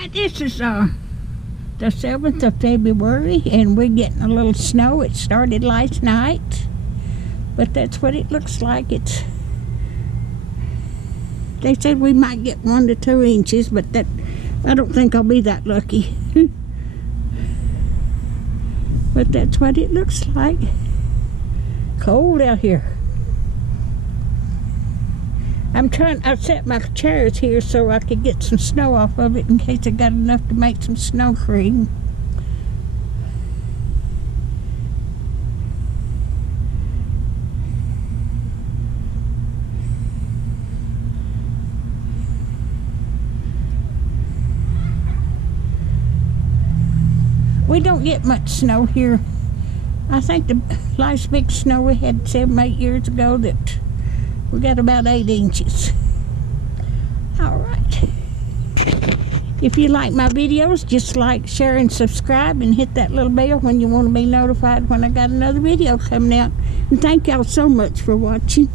right, this is the 7th of February, and we're getting a little snow. It started last night, but that's what it looks like. They said we might get 1 to 2 inches, but I don't think I'll be that lucky. But that's what it looks like. Cold out here. I set my chairs here so I could get some snow off of it in case I got enough to make some snow cream. We don't get much snow here. I think the last big snow we had 7, 8 years ago, that we got about 8 inches. All right. If you like my videos, just like, share, and subscribe, and hit that little bell when you want to be notified when I got another video coming out. And thank y'all so much for watching.